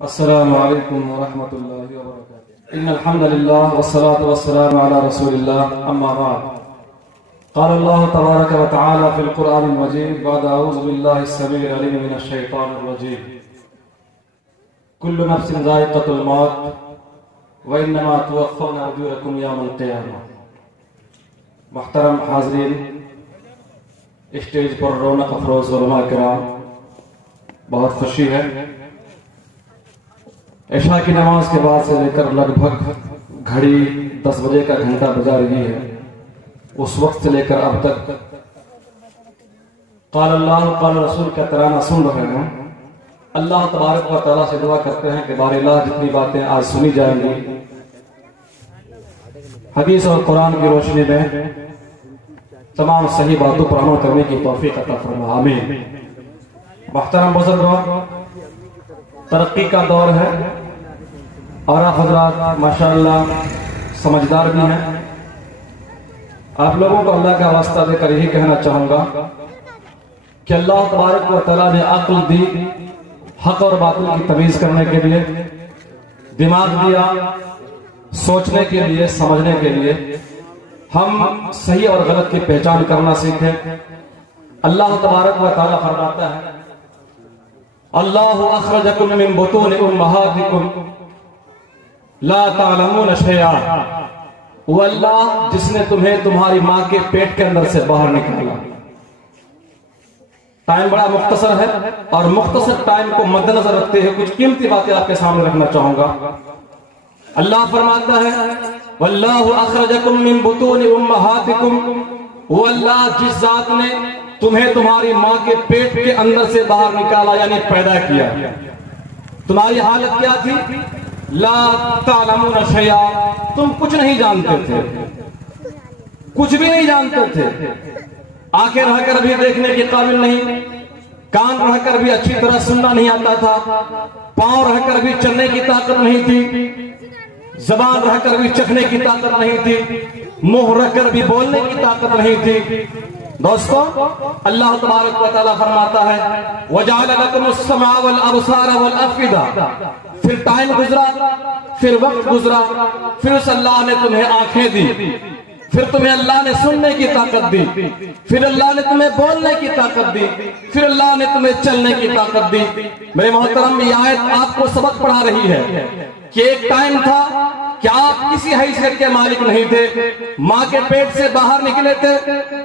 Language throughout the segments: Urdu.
السلام علیکم ورحمۃ اللہ وبرکاتہ. ان الحمد للہ والصلاة والسلام علی رسول اللہ. اما بعد قال اللہ تبارک وتعالی فی القرآن المجید بعد اعوذ باللہ السمیع العلیم من الشیطان الرجیم. کل نفس ذائقۃ الموت وانما توفون اجورکم یوم القیامہ. محترم حاضرین، اسٹیج پر رونق افروز علماء کرام، بہت خوشی ہے. عشاء کی نماز کے بعد سے لے کر لگ بھگ گھڑی 10 بجے کا گھنٹہ بجا رہی ہے. اس وقت سے لے کر اب تک قال اللہ قال رسول کا ترانہ سن رہے ہیں. اللہ تبارک و تعالیٰ سے دعا کرتے ہیں کہ بار اللہ جتنی باتیں آج سنی جائیں گی حدیث اور قرآن کی روشنی میں تمام صحیح باتوں پر عمل کرنے کی توفیق عطا فرما. آمین. محترم بزرگوں، ترقی کا دور ہے اور آپ حضرات ماشاءاللہ سمجھدار بھی ہیں. آپ لوگوں کو اللہ کا واسطہ دے کر یہی کہنا چاہوں گا کہ اللہ تبارک و تعالیٰ نے عقل دی حق اور باطل کی تمیز کرنے کے لیے، دماغ دیا سوچنے کے لیے، سمجھنے کے لیے. ہم صحیح اور غلط کی پہچان کرنا سیکھیں. اللہ تبارک و تعالیٰ فرماتا ہے اللہ اخرجکم من بطون امہاتکم لا تعلمون شیئا. وہ اللہ جس نے تمہیں تمہاری ماں کے پیٹ کے اندر سے باہر نکالا. ٹائم بڑا مختصر ہے اور مختصر ٹائم کو مد نظر رکھتے ہوئے کچھ قیمتی باتیں آپ کے سامنے رکھنا چاہوں گا. اللہ فرماتا ہے واللہ اخرجکم من بطون امہاتکم. وہ اللہ جس ذات نے تمہیں تمہاری ماں کے پیٹ کے اندر سے باہر نکالا یعنی پیدا کیا. تمہاری حالت کیا تھی؟ لا تعلمون شیئا. تم کچھ نہیں جانتے تھے، کچھ بھی نہیں جانتے تھے. آنکھیں رہ کر بھی دیکھنے کے قابل نہیں، کان رہ کر بھی اچھی طرح سننا نہیں آتا تھا، پاؤں رہ کر بھی چلنے کی طاقت نہیں تھی، زبان رہ کر بھی چکھنے کی طاقت نہیں تھی، منہ رہ کر بھی بولنے کی طاقت نہیں تھی. دوستو، اللہ تبارک و تعالیٰ فرماتا ہے وَجَعَلَ لَكُمُ السَّمْعَ وَالْأَبْصَارَ وَالْأَفْئِدَةَ. پھر ٹائم گزرا، پھر وقت گزرا، پھر اس اللہ نے تمہیں آنکھیں دی، پھر تمہیں اللہ نے سننے کی طاقت دی، پھر اللہ نے تمہیں بولنے کی طاقت دی، پھر اللہ نے تمہیں چلنے کی طاقت دی. میرے محترم، یہ آیت آپ کو سبق پڑھا رہی ہے کہ ایک ٹائم تھا کہ آپ کسی حیثیت کے مالک نہیں تھے، ماں کے پیٹ سے باہر نکلے تھے،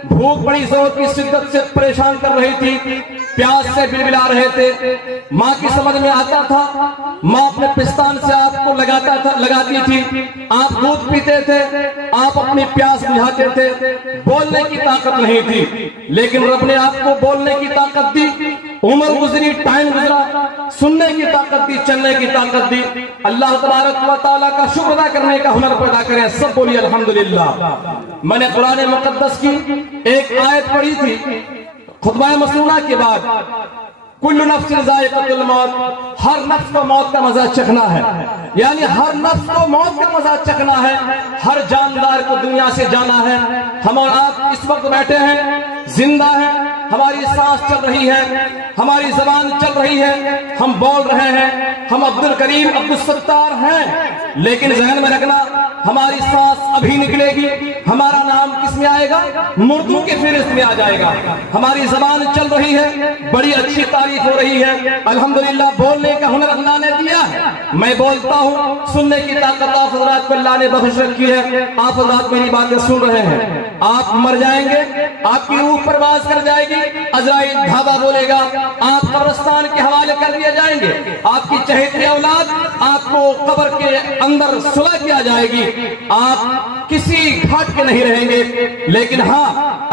بھوک بڑی زور کی شدت سے پریشان کر رہی تھی، پیاس سے بلبلا رہے تھے. ماں کی سمجھ میں آتا تھا، ماں اپنے پستان سے آپ کو لگاتی تھی، آپ دودھ پیتے تھے، آپ اپنی پیاس بجھاتے تھے. بولنے کی طاقت نہیں تھی، لیکن رب نے آپ کو بولنے کی طاقت دی. عمر گزری، ٹائم گزرا، سننے کی طاقت دی، چلنے کی طاقت دی. اللہ تبارک و تعالیٰ کا شکر ادا کرنے کا ہنر پیدا کریں. سب بولیے الحمدللہ. میں نے قرآن مقدس کی ایک آیت پڑھی تھی خطبہ مسنونہ کے بعد، کل نفس ذائقۃ الموت. ہر نفس کو موت کا مزہ چکھنا ہے، یعنی ہر نفس کو موت کا مزہ چکھنا ہے. ہر جاندار کو دنیا سے جانا ہے. ہم اور آپ اس وقت بیٹھے ہیں، زندہ ہیں، ہماری سانس چل رہی ہے، ہماری زبان چل رہی ہے، ہم بول رہے ہیں، ہم عبدالکریم عبدالستار ہیں. لیکن ذہن میں رکھنا، ہماری سانس ابھی نکلے گی، ہمارا نام کس میں آئے گا؟ مردوں کی فہرست میں آ جائے گا. ہماری زبان چل رہی ہے، بڑی اچھی تعریف ہو رہی ہے، الحمدللہ. بولنے کا ہنر اللہ نے دیا ہے، میں بولتا ہوں. سننے کی طاقت آپ حضرات کو اللہ نے بخش رکھی ہے. آپ حضرات میری باتیں سن رہے ہیں. آپ مر جائیں گے، آپ کی روح پرواز کر جائے گی، عزرائیل دھاوا بولے گا، آپ قبرستان کے حوالے کر دیے جائیں گے. آپ کی چہیتی اولاد آپ کو قبر کے اندر صلح کیا جائے گی. آپ کسی گھاٹ کے نہیں رہیں گے. لیکن ہاں،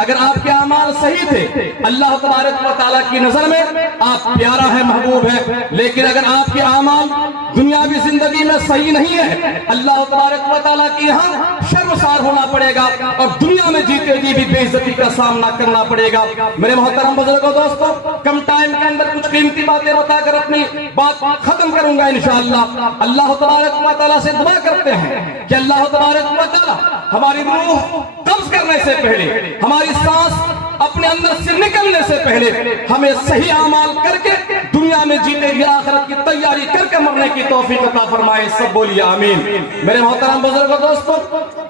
اگر آپ کے اعمال صحیح تھے، اللہ تبارک و تعالیٰ کی نظر میں آپ پیارا ہے، محبوب ہے. لیکن اگر آپ کے اعمال دنیاوی زندگی میں صحیح نہیں ہے، اللہ تبارک و تعالیٰ کی یہاں شرمسار ہونا پڑے گا اور دنیا میں جیتے جی بھی بے عزتی کا سامنا کرنا پڑے گا. میرے محترم بزرگوں، دوستوں، کم ٹائم کے اندر کچھ قیمتی باتیں بتا کر اپنی بات ختم کروں گا انشاءاللہ. اللہ تبارک و تعالیٰ سے دعا کرتے ہیں کہ اللہ تبارک و تعالیٰ ہماری روح قبض کرنے سے پہلے، ہماری سانس اپنے اندر سے نکلنے سے پہلے ہمیں صحیح اعمال کر کے دنیا میں جینے کی آخرت کی تیاری کر کے مرنے کی توفیق عطا فرمائے. سب بولیے آمین. میرے محترم بزرگوں دوستو،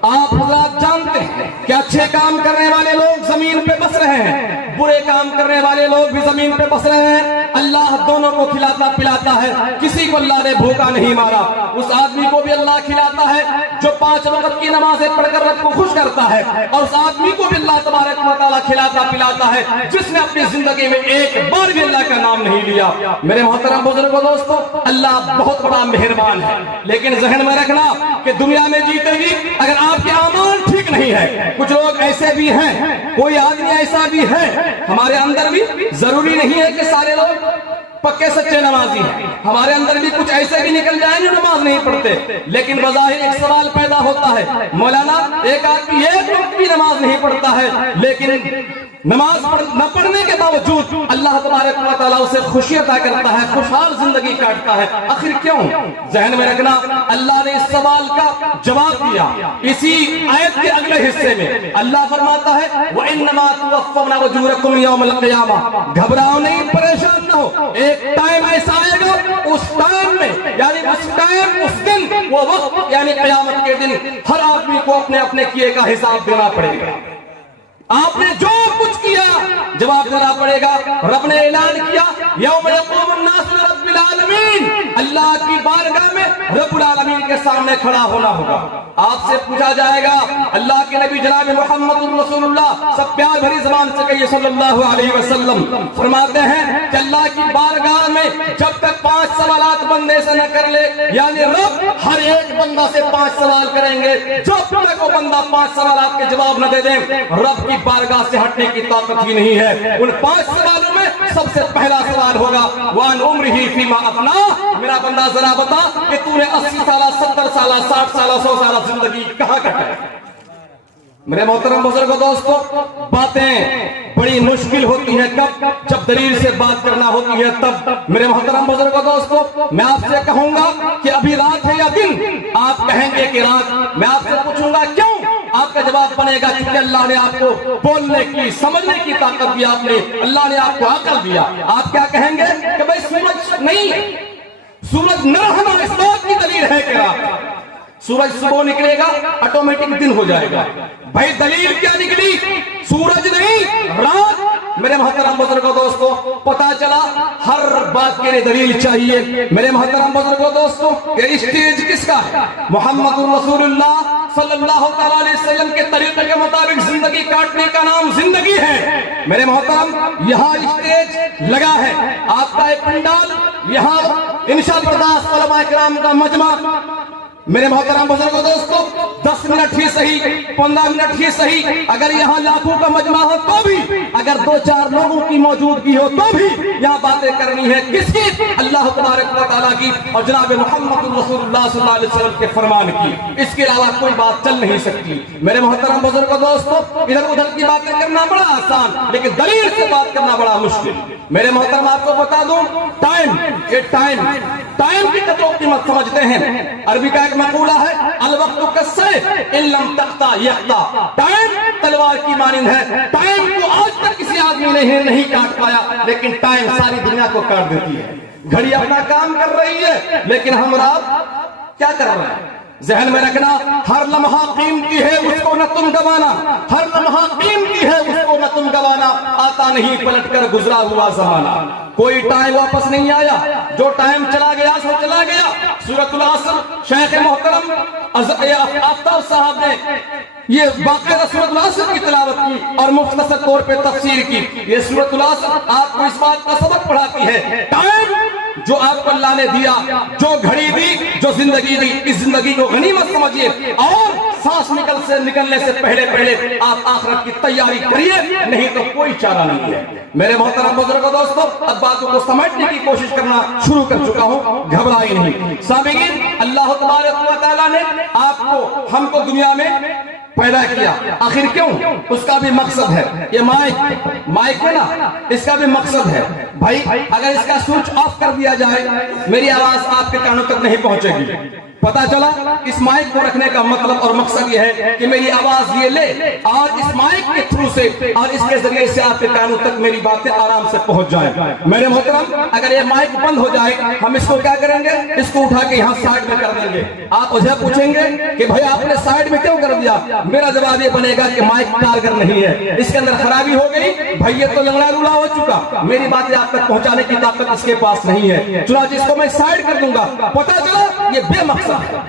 آپ حضرات جانتے ہیں کہ اچھے کام کرنے والے لوگ زمین پہ بس رہے ہیں، برے کام کرنے والے لوگ بھی زمین پہ بس رہے ہیں. اللہ دونوں کو کھلاتا پلاتا ہے. کسی کو اللہ نے بھوکا نہیں مارا. اس آدمی کو بھی اللہ کھلاتا ہے جو 5 وقت کی نمازیں پڑھ کر رب کو خوش کرتا ہے، اور اس آدمی کو بھی اللہ تبارک و تعالیٰ کھلاتا پلاتا ہے جس نے اپنی زندگی میں ایک بار بھی اللہ کا نام نہیں لیا. میرے محترم بزرگوں دوستو، اللہ بہت بڑا مہربان ہے، لیکن ذہن میں رکھنا کہ دنیا میں جیتے ہی اگر آپ کے اعمال ٹھیک نہیں ہے، کچھ لوگ ایسے بھی ہیں، کوئی آدمی ایسا بھی ہے ہمارے اندر بھی، ضروری نہیں ہے کہ سارے لوگ پکے سچے نمازی ہیں، ہمارے اندر بھی کچھ ایسے بھی نکل جائیں جو نماز نہیں پڑھتے. لیکن بظاہر ایک سوال پیدا ہوتا ہے، مولانا ایک آدمی ایک وقت بھی نماز نہیں پڑھتا ہے لیکن نماز نہ پڑھنے کے باوجود اللہ تبارک و تعالیٰ اسے خوشی عطا کرتا ہے، خوشحال زندگی کاٹتا ہے. آخر کیوں؟ ذہن میں رکھنا، اللہ نے اس سوال کا جواب دیا اسی آیت کے اگلے حصے میں. اللہ فرماتا ہے وَإِنَّمَا تُوَفَّوْنَ أُجُورَكُمْ يَوْمَ الْقِيَامَةِ. گھبراؤ نہیں، پریشان نہ ہو، ایک ٹائم ایسا آئے گا، اس ٹائم میں یعنی اس دن وہ وقت یعنی قیامت کے دن ہر آدمی کو اپنے اپنے کیے کا حساب دینا پڑے گا. آپ نے جو کچھ کیا جواب دینا پڑے گا. رب نے اعلان کیا یوم یقوم الناس لرب العالمین، اللہ کی بارگاہ میں رب العالمین کے سامنے کھڑا ہونا ہوگا. آپ سے پوچھا جائے گا، اللہ کے نبی جناب محمد رسول اللہ سب پیار بھری زبان سے کہیے صلی اللہ علیہ وسلم فرماتے ہیں کہ اللہ کی بارگاہ میں جب تک 5 سوالات بندے سے نہ کر لے، یعنی رب ہر ایک بندہ سے 5 سوال کریں گے، جب تک وہ بندہ 5 سوالات کے جواب نہ دے دیں رب کی بارگاہ سے ہٹنے کی طاقت ہی نہیں ہے. ان 5 سوالوں میں سب سے پہلا سوال ہوگا وَعَنْ عُمْرِهِ فِيمَا أَفْنَاهُ. میرا بندہ ذرا بتا کہ تو نے 80 سالہ 70 سالہ 60 سالہ 100 سالہ زندگی کہاں کٹائی. میرے محترم بزرگوں دوستو، باتیں بڑی مشکل ہوتی ہیں کب؟ جب دلیل سے بات کرنا ہوتی ہے تب. میرے محترم بزرگوں دوستو، میں آپ سے کہوں گا کہ ابھی رات ہے یا دن؟ آپ کہیں گے کہ رات. میں آپ سے پوچھوں گا کیوں؟ آپ کا جواب بنے گا کہ اللہ نے آپ کو بولنے کی سمجھنے کی طاقت دیا، آپ نے اللہ نے آپ کو عقل دیا. آپ کیا کہیں گے کہ بھائی سورج نہیں، سورج نہ رہنا اس بات کی دلیل ہے کہ رات. سورج صبح نکلے گا آٹومیٹک دن ہو جائے گا. بھائی دلیل کیا نکلی؟ سورج نہیں، رات. میرے محترم بزرگوں دوستو، پتا چلا ہر بات کے لیے دلیل چاہیے. میرے محترم بزرگوں دوستو، یہ اسٹیج کس کا ہے؟ محمد رسول اللہ صلی اللہ تعالیٰ علیہ وسلم کے طریقے کے مطابق زندگی کاٹنے کا نام زندگی ہے. میرے محترم، یہاں اسٹیج لگا ہے، آپ کا ایک پنڈال، یہاں انشاء برداشت علماء کرام کا مجمع. میرے محترم بزرگوں دوستو، 10 منٹ ہی صحیح، 15 منٹ ہی صحیح، اگر یہاں لاکھوں کا مجمع ہو تو بھی، اگر 2-4 لوگوں کی موجودگی ہو تو بھی یہاں باتیں کرنی ہے کس کی؟ اللہ تبارک و تعالیٰ کی اور جناب محمد رسول اللہ صلی اللہ علیہ وسلم کے فرمان کی. اس کے علاوہ کوئی بات چل نہیں سکتی. میرے محترم بزرگوں دوستو، ادھر ادھر کی باتیں کرنا بڑا آسان، لیکن دلیل سے بات کرنا بڑا مشکل. میرے محترم آپ کو بتا دوں، ٹائم کی قدر و قیمت سمجھتے ہیں. عربی کا ایک مقولہ ہے الوقت کالسیف ان لم تقطع یقطع. ٹائم تلوار کی مانند ہے. ٹائم کو آج تک کسی آدمی نے نہیں کاٹ پایا، لیکن ٹائم ساری دنیا کو کاٹ دیتی ہے. گھڑی اپنا کام کر رہی ہے لیکن ہم رات کیا کر رہے ہیں؟ ذہن میں رکھنا، ہر لمحہ قیمتی ہے، اس کو نہ تم گوانا. ہر لمحہ قیمتی ہے، اس کو نہ تم گوانا. آتا نہیں پلٹ کر گزرا ہوا زمانہ. کوئی ٹائم واپس نہیں آیا، جو ٹائم چلا گیا سو چلا گیا. سورۃ العصر شیخ محترم آفتاب صاحب نے یہ باقاعدہ سورۃ العصر کی تلاوت کی اور مختصر طور پہ تفسیر کی. یہ سورۃ العصر آپ کو اس بات کا سبق پڑھاتی ہے، ٹائم جو آپ کو اللہ نے دیا، جو گھڑی دی، جو زندگی دی، اس زندگی کو غنیمت سمجھیے اور سانس نکلنے سے پہلے آپ آخرت کی تیاری کریے، نہیں تو کوئی چارہ نہیں ہے. میرے محترم بزرگوں دوستو، اب باتوں کو سمجھنے کی کوشش کرنا شروع کر چکا ہوں، گھبرائی نہیں. سامعین، اللہ تبارک و تعالیٰ نے آپ کو ہم کو دنیا میں پیدا کیا. آخر کیوں؟ اس کا بھی مقصد ہے. یہ مائک ہے نا، اس کا بھی مقصد ہے. بھائی اگر اس کا سوئچ آف کر دیا جائے میری آواز آپ کے کانوں تک نہیں پہنچے گی. پتا چلا اس مائک کو رکھنے کا مطلب اور مقصد یہ ہے کہ میری آواز یہ لے اور اس مائک کے تھرو سے اور اس کے ذریعے سے آپ کے کانوں تک میری باتیں آرام سے پہنچ جائیں. میرے محترم اگر یہ مائک بند ہو جائے ہم اس کو کیا کریں گے؟ اس کو اٹھا کے یہاں سائڈ میں کر دیں گے. آپ مجھے پوچھیں گے کہ بھائی آپ نے سائڈ میں کیوں کر دیا؟ میرا جواب یہ بنے گا کہ مائک کارگر نہیں ہے, اس کے اندر خرابی ہو گئی. بھائی یہ تو لنگڑا لولا ہو چکا, میری باتیں آپ تک پہنچانے کی طاقت اس کے پاس نہیں ہے, چنانچہ اس کو میں سائڈ کر دوں گا. پتا چلا یہ بے مقصد ہے,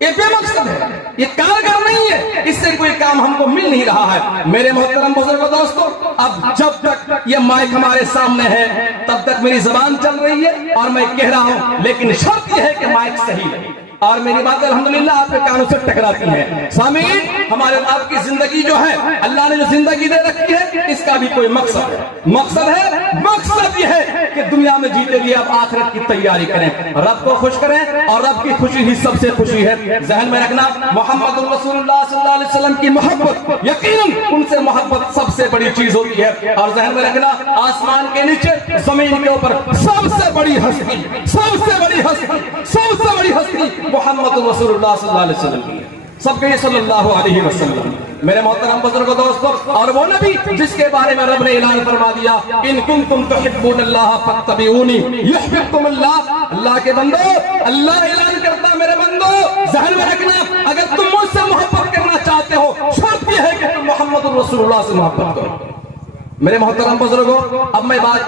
یہ بے مقصد ہے, یہ کارگر نہیں ہے, اس سے کوئی کام ہم کو مل نہیں رہا ہے. میرے محترم بزرگ دوستو, اب جب تک یہ مائک ہمارے سامنے ہے تب تک میری زبان چل رہی ہے اور میں کہہ رہا ہوں, لیکن شرط یہ ہے کہ مائک صحیح ہے اور میری بات الحمدللہ آپ کے کانوں سے ٹکراتی ہے. سامعین, ہمارے آپ کی زندگی جو ہے, اللہ نے جو زندگی دے رکھی ہے, اس کا بھی کوئی مقصد ہے. مقصد یہ ہے کہ دنیا میں جیتے لیے آپ آخرت کی تیاری کریں, رب کو خوش کریں, اور رب کی خوشی ہی سب سے خوشی ہے. ذہن میں رکھنا, محمد رسول اللہ صلی اللہ علیہ وسلم کی محبت, یقیناً ان سے محبت سب سے بڑی چیز ہوتی ہے. اور ذہن میں رکھنا, آسمان کے نیچے زمین کے اوپر سب سے بڑی ہستی محمد رسول اللہ صلی اللہ علیہ وسلم کی, سب کے صلی اللہ علیہ وسلم. میرے محترم بزرگ دوستو, اور وہ نبی جس کے بارے میں رب نے اعلان فرما دیا, ان کنتم تحبون اللہ فاتبعونی یحببکم اللہ. اللہ کے بندو, اللہ اعلان کرتا ہے میرے بندو, ذہن میں رکھنا, اگر تم مجھ سے محبت کرنا چاہتے ہو, شرط یہ ہے کہ تم محمد رسول اللہ سے محبت کرو. میرے محترم بزرگوں, اب میں بات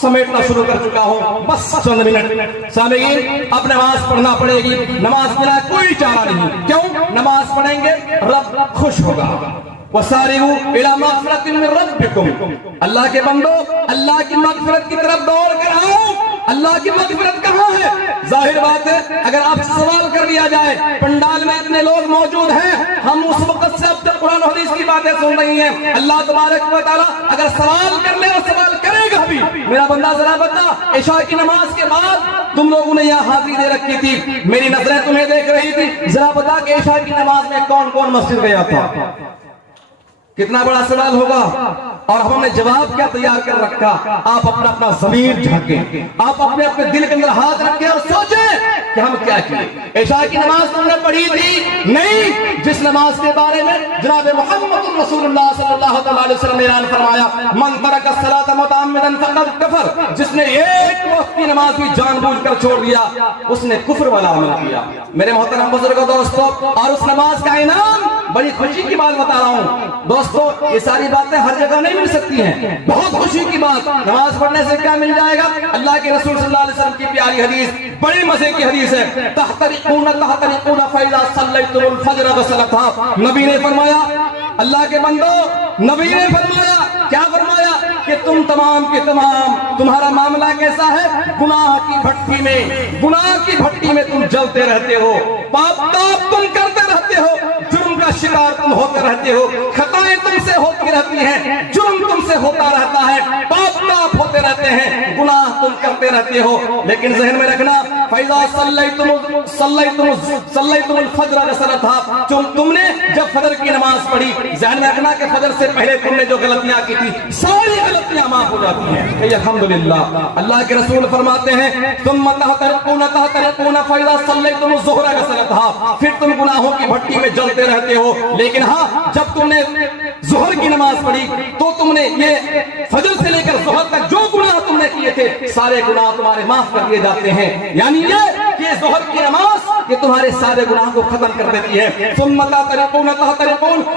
سمیٹنا شروع کر چکا ہوں, بس چند منٹ. سامعین, اب نماز پڑھنا پڑے گی, نماز بنا کوئی چارہ نہیں. کیوں؟ نماز پڑھیں گے رب خوش ہوگا. وَسَارِعُوا إِلَىٰ مَغْفِرَةٍ مِّن رَّبِّكُمْ, اللہ کے بندو, اللہ کی مغفرت کی طرف دوڑ کر آؤ. اللہ کی مغفرت کہاں ہے؟ ظاہر بات ہے, اگر آپ سے سوال کر لیا جائے, پنڈال میں اتنے لوگ موجود ہیں, ہم اس وقت سے اب تک قرآن و حدیث کی باتیں سن رہی ہیں, اللہ تبارک و تعالیٰ اگر سوال کر لے اور سوال کرے گا بھی, میرا بندہ ذرا بتا, عشاء کی نماز کے بعد تم لوگوں نے یہاں حاضری دے رکھی تھی, میری نظریں تمہیں دیکھ رہی تھی, ذرا بتا کہ عشاء کی نماز میں کون کون مسجد گیا تھا؟ کتنا بڑا سوال ہوگا, اور ہم نے جواب کیا تیار کر رکھا. آپ اپنا ضمیر جھانکیں, آپ اپنے دل کے اندر ہاتھ رکھیں اور سوچیں کہ ہم کیا کیے. عشاء کی نماز تم نے پڑھی تھی نہیں, جس نماز کے بارے میں جناب محمد رسول اللہ صلی اللہ علیہ وسلم نے اعلان فرمایا, من ترک الصلاۃ متعمدا فقد کفر, جس نے ایک وقت کی نماز بھی جان بوجھ کر چھوڑ دیا, اس نے کفر والا عمل کیا. میرے محترم بزرگوں دوستو, اور اس نماز کا انعام, بڑی خوشی کی بات بتا رہا ہوں دوستو, یہ ساری باتیں ہر جگہ نہیں مل سکتی ہیں. بہت خوشی کی بات, نماز پڑھنے سے کیا مل جائے گا؟ اللہ کے رسول صلی اللہ علیہ وسلم کی پیاری حدیث, بڑی مزے کی حدیث ہے, تحترقون فاذا صلیتم الفجر غسلتھا. نبی نے فرمایا, اللہ کے بندو, نبی نے فرمایا, کیا فرمایا کہ تم تمام کے تمام, تمہارا معاملہ کیسا ہے؟ گناہ کی بھٹی میں تم جلتے رہتے ہو, پاپ تاپ تم کرتے رہتے ہو, جرم کا شکار تم ہوتے رہتے ہو, خطائیں تم سے ہوتی رہتی ہیں, جرم تم سے ہوتا رہتا ہے, پاپ تاپ ہوتے رہتے ہیں, گناہ تم کرتے رہتے ہو. لیکن ذہن میں رکھنا, فَإِذَا صَلَّيْتُمُ الْفَجْرَ غَسَلَتْهَا, تم نے جب فجر کی نماز پڑھی, ذہن میں رکھنا کہ فجر سے پہلے تم نے جو غلطیاں کی تھی, ساری غلطیاں معاف ہو جاتی ہیں. الحمدللہ, اللہ کے رسول فرماتے ہیں, ثُمَّ تَحْتَرِقُونَ فَإِذَا صَلَّيْتُمُ الظُّهْرَ غَسَلَتْهَا, پھر تم گناہوں کی بھٹی میں جلتے رہتے ہو. لیکن ہاں, جب تم نے ظہر کی نماز پڑھی تو تم نے یہ فجر سے لے کر ظہر تک جو گناہ تم نے کیے تھے, سارے گناہ تمہارے معاف کر دیے جاتے ہیں. یعنی یہ کہ ظہر کی نماز یہ تمہارے سارے گناہوں کو ختم کر دیتی ہے. ثم تحترقون,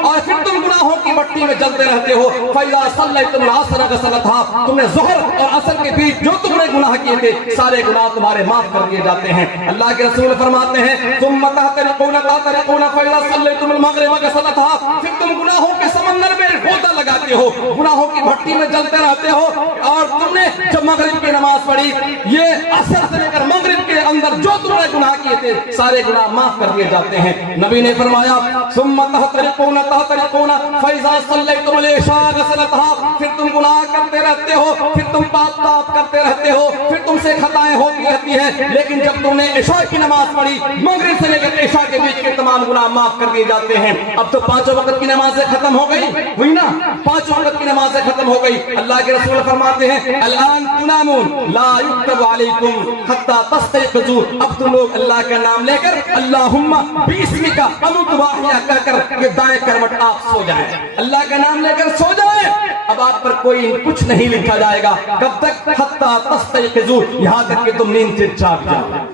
اور پھر تم گناہوں کی بھٹی میں جلتے رہتے ہو. فَإِذَا صَلَّيْتُمُ الْعَصْرَ غَسَلَتْهَا, تم نے ظہر اور عصر کے بیچ جو تم نے گناہ کیے تھے, سارے گناہ تمہارے معاف کر دیے جاتے ہیں. اللہ کے رسول فرماتے ہیں, ثم تحترقون فَإِذَا صَلَّيْتُمُ الْمَغْرِبَ غَسَلَتْهَا, پھر تم گناہوں کے سمندر میں غوطہ لگاتے ہو, گناہوں کی بھٹی میں جلتے رہتے ہو, اور تم نے جب مغرب کی نماز پڑھی, یہ عصر سے لے کر مغرب کے اندر جو تم نے گناہ کیے تھے, سارے گناہ معاف کر دیے جاتے ہیں. نبی نے فرمایا, ثم تحترقون فَإِذَا صَلَّيْتُمُ الْعِشَاءَ غَسَلَتْهَا, پھر تم گناہ کرتے رہتے ہو, پھر تم پاپ تاپ کرتے رہتے ہو, پھر تم سے خطائیں ہوتی رہتی ہیں. لیکن جب تم نے عشاء کی نماز پڑھی, مغرب سے لے کر عشاء کے بیچ کے تمام گناہ معاف کر دیے جاتے ہیں. اب تو 5 وقت کی نمازیں ختم ہو گئی, ہوئی نا, 5 وقت کی نمازیں ختم ہو گئی. اللہ کے رسول فرماتے ہیں, الآن تنامون لا یکتب علیکم حتی تستيقظوا, اب تم لوگ اللہ کا کا نام لے کر اللہم باسمک امت واحیا کہہ کر یہ دائیں کروٹ آپ سو جائیں، اللہ کا نام لے کر سو جائیں. اب آپ پر کوئی کچھ نہیں لکھا جائے گا. کب تک؟ حتی تستيقظوا، یہاں تک کہ تم نیند سے جاگ جاؤ.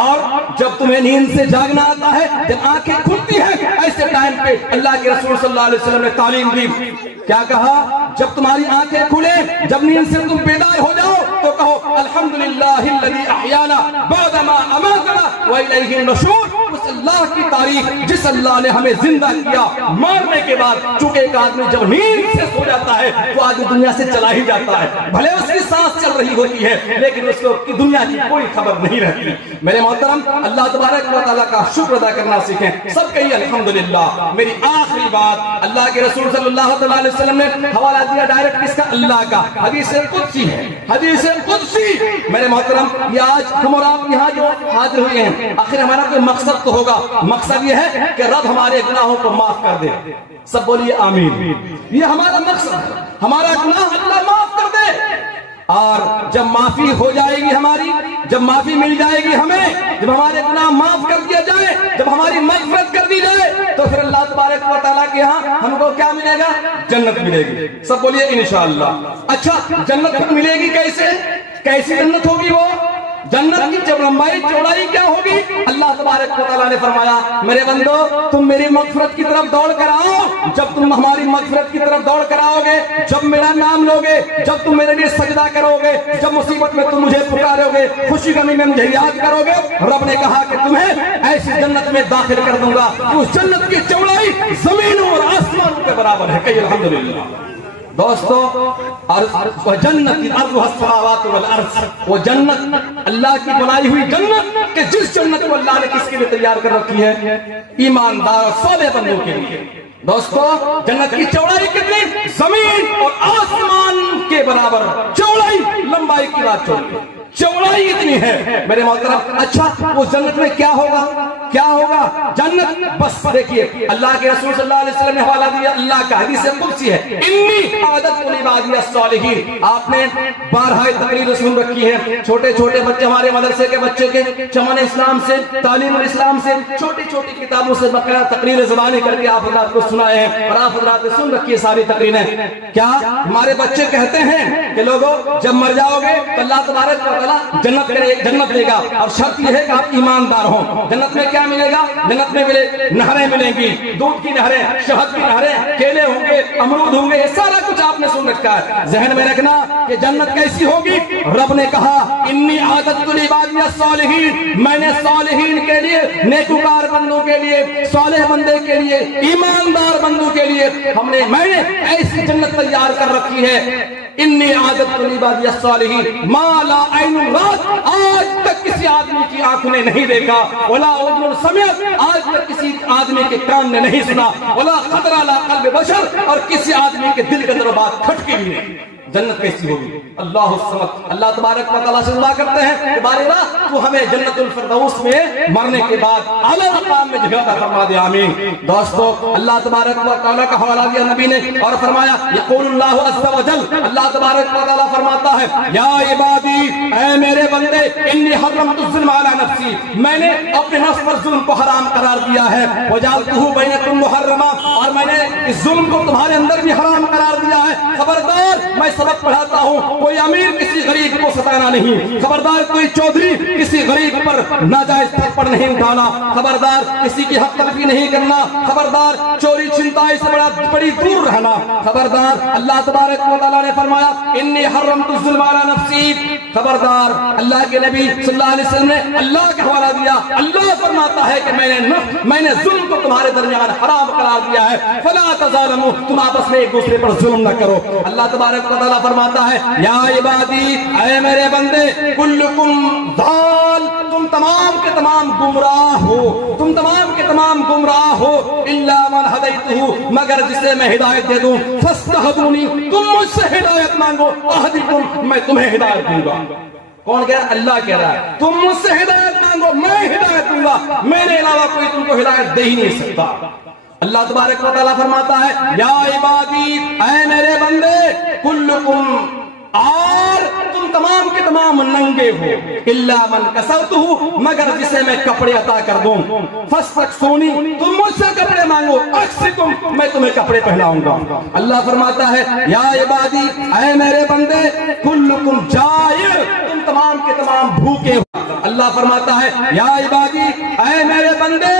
اور جب تمہیں نیند سے جاگنا آتا ہے، جب آنکھیں کھلتی ہیں، ایسے ٹائم پہ اللہ کے رسول صلی اللہ علیہ وسلم نے تعلیم دی. کیا کہا؟ جب تمہاری آنکھیں کھلیں، جب نیند سے تم بیدار ہو جاؤ تو کہو الحمدللہ الذی احیانا بعد ما اماتنا والیہ النشور. اس اللہ کی تعریف جس اللہ نے ہمیں زندہ کیا مارنے کے بعد. چونکہ ایک آدمی جب نیند سے سو جاتا ہے تو آدمی دنیا سے چلا ہی جاتا ہے، بھلے اس کی سانس چل رہی ہوتی ہے لیکن اس کو دنیا کی کوئی خبر نہیں رہتی. میرے محترم، اللہ تبارک و تعالیٰ کا شکر ادا کرنا سیکھیں. سب کہیے الحمدللہ. میری آخری بات، اللہ کے رسول صلی اللہ تعالیٰ علیہ وسلم نے حوالہ دیا ڈائریکٹ کس کا؟ اللہ کا. حدیث قدسی ہے، حدیث قدسی. میرے محترم، یہ آج ہم اور آپ یہاں جو حاضر ہوئے ہیں، آخر ہمارا کوئی مقصد تو ہوگا. مقصد یہ ہے کہ رب ہمارے گناہوں کو معاف کر دے. سب بولیے آمین. یہ ہمارا مقصد ہے، ہمارا گناہ اللہ معاف کر دے. اور جب معافی ہو جائے گی ہماری، جب معافی مل جائے گی ہمیں، جب ہمارے گناہ معاف کر دیا جائے، جب ہماری مغفرت کر دی جائے، تو پھر اللہ تبارک و تعالیٰ کے ہاں ہم کو کیا ملے گا؟ جنت ملے گی. سب بولیے انشاءاللہ. اچھا، جنت ملے گی کیسے؟ کیسی جنت ہوگی وہ؟ جنت کی جب لمبائی چوڑائی کیا ہوگی؟ اللہ تبارک و تعالیٰ نے فرمایا میرے بندو تم میری مغفرت کی طرف دوڑ کر آؤ. جب تم ہماری مغفرت کی طرف دوڑ کر آؤ گے، جب میرا نام لوگے، جب تم میرے لیے سجدہ کرو گے، جب مصیبت میں تم مجھے پکارو گے، خوشی غمی میں مجھے یاد کرو گے، رب نے کہا کہ تمہیں ایسی جنت میں داخل کر دوں گا اس جنت کی چوڑائی زمینوں اور آسمانوں کے برابر ہے. کہیے الحمدللہ. دوستو، جنت ارضها السماوات والارض، وہ جنت اللہ کی بنائی ہوئی جنت کہ جس جنت کو اللہ نے کس کے لیے تیار کر رکھی ہے؟ ایماندار صالح بندوں کے لیے. دوستو، جنت کی چوڑائی کتنی؟ زمین اور آسمان کے برابر چوڑائی. لمبائی کی بات چھوڑیے، چوڑائی اتنی ہے میرے محترم. اچھا، وہ جنت میں کیا ہوگا؟ کیا ہوگا جنت؟ بس دیکھیے، اللہ کے رسول صلی اللہ علیہ وسلم نے حوالہ دیا اللہ کا. حدیث قدسی ہے، انی اعددت لعبادی الصالحین. آپ نے بارہا تقریر سن رکھی ہے. چھوٹے چھوٹے بچے ہمارے مدرسے کے بچے کے چمن اسلام سے، تعلیم الاسلام سے، چھوٹی چھوٹی کتابوں سے بقرہ تقریر زبانی کر کے آپ حضرات کو سنائے ہیں اور آپ حضرات نے سن رکھی ہے ساری تقریریں. کیا ہمارے بچے کہتے ہیں کہ لوگوں جب مر جاؤ گے تو اللہ تبارک و تعالیٰ جنت دے گا، اور شرط یہ ہے کہ آپ ایماندار ہوں. جنت میں کیا ملے گا؟ جنت میں نہریں ملیں گی، دودھ کی نہریں، شہد کی نہریں، کیلے ہوں گے، امرود ہوں گے. یہ سارا کچھ آپ نے سن رکھا ہے. ذہن میں رکھنا کہ جنت کیسی ہوگی. رب نے کہا انی اعددت لعبادی الصالحین، میں نے صالحین کے لیے، نیکوکار بندوں کے لیے، صالح بندے کے لیے، ایماندار بندوں کے لیے میں نے ایسی جنت تیار کر رکھی ہے. انی اعددت لعبادی الصالحین ما لا عین رأت، آج تک کسی آدمی کی آنکھ نے نہیں دیکھا، ولا اذن سمعت، آج تک کسی آدمی کے کان نے نہیں سنا، ولا خطر علی قلب بشر، اور کسی آدمی کے دل کے اندر بات کھٹکی بھی نہیں. جنت کیسی ہوگی؟ اللہ الصمد. اللہ تبارک و تعالیٰ سے دعا کرتے ہیں کہ بارے اللہ تو ہمیں جنت الفردوس میں مرنے کے بعد اعلیٰ مقام میں جگہ عطا فرما دے. آمین. دوستو، اللہ تبارک و تعالیٰ کا حوالہ دیا نبی نے اور فرمایا یقول اللہ عز و جل، اللہ تبارک و تعالیٰ فرماتا ہے یا عبادی، اے میرے بندے، انی حرمت الظلم علی نفسی، میں نے اپنے نفس پر ظلم کو حرام قرار دیا ہے، وجعلتہ بینکم محرما، اور میں نے اس ظلم کو تمہارے اندر بھی حرام قرار دیا ہے. خبردار، میں سبق پڑھاتا ہوں، کوئی امیر کسی غریب کو ستانا نہیں. خبردار، کوئی چودھری کسی غریب پر ناجائز تھپڑ نہیں اٹھانا. خبردار، کسی کی حق تلفی نہیں کرنا. خبردار، چوری چھنتائی سے بڑی دور رہنا. خبردار، اللہ تبارک و تعالیٰ نے فرمایا انی حرمت الظلم علی نفسی. خبردار، اللہ کے نبی صلی اللہ علیہ وسلم نے اللہ کا حوالہ دیا. اللہ فرماتا ہے کہ میں نے ظلم کو تمہارے درمیان حرام قرار دیا ہے. فلا تظالموا، تم آپس میں ایک دوسرے پر ظلم نہ کرو. اللہ تبارک و تعالیٰ فرماتا ہے یا عبادی، اے میرے بندے، کلکم ضال، تم تمام کے تمام گمراہ ہو، تم تمام کے تمام گمراہ ہو، الا من ہدیتہ، مگر جسے میں ہدایت دے دوں. فاستہدونی، تم مجھ سے ہدایت مانگو، اہدکم، میں تمہیں ہدایت دوں گا. کون کہہ رہا ہے؟ اللہ کہہ رہا ہے تم مجھ سے ہدایت مانگو، میں ہدایت دوں گا. میرے علاوہ کوئی تم کو ہدایت دے ہی نہیں سکتا. اللہ تبارک و تعالیٰ فرماتا ہے یا عبادی، اے میرے بندے، کلکم، اور تم تمام کے تمام ننگے ہو، الا من کسوتہ، مگر جسے میں کپڑے عطا کر دوں. فاستکسونی، تم مجھ سے کپڑے مانگو، اکسکم، میں تمہیں کپڑے پہناؤں گا. اللہ فرماتا ہے یا عبادی، اے میرے بندے، کلکم جائع، تم تمام کے تمام بھوکے ہو. اللہ فرماتا ہے یا عبادی، اے میرے بندے،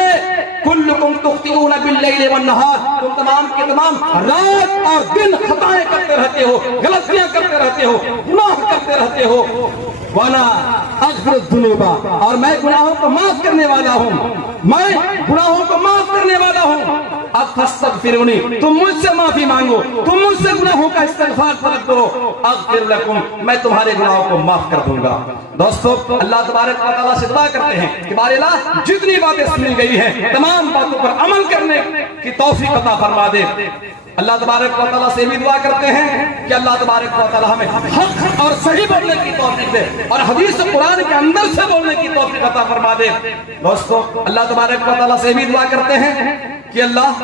کلکم تخطئون باللیل والنہار، تم تمام کے تمام رات اور دن خطائیں کرتے رہتے ہو، غلطیاں کرتے رہتے ہو، گناہ کرتے رہتے ہو. وانا اغفر الذنوب، اور میں گناہوں کو معاف کرنے والا ہوں، میں گناہوں کو معاف کرنے والا ہوں. اب فاستغفرونی، تم مجھ سے معافی مانگو، تم مجھ سے گناہوں کا استغفار طلب کرو، اغفر لکم، میں تمہارے گناہوں کو معاف کر دوں گا. دوستو، اللہ تبارک و تعالیٰ سے دعا کرتے ہیں کہ بار الہ جتنی باتیں سنی گئی ہیں تمام باتوں پر عمل کرنے کی توفیق عطا فرما دے. اللہ تبارک و تعالیٰ سے بھی دعا کرتے ہیں کہ اللہ تبارک و تعالیٰ ہمیں حق اور صحیح بولنے کی توفیق دے اور حدیث قرآن کے اندر سے بولنے کی توفیق عطا فرما دے. دوستو، اللہ تبارک و تعالیٰ سے بھی دعا کرتے ہیں کہ اللہ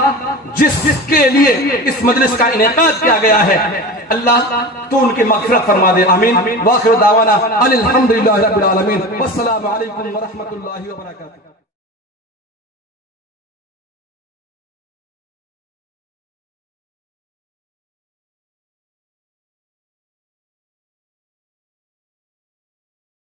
جس کے لیے اس مجلس کا انعقاد کیا گیا ہے، اللہ تو ان کی مغفرت فرما دے. آمین. وآخر دعوانا الحمدللہ رب العالمین، والسلام علیکم ورحمۃ اللہ وبرکاتہ.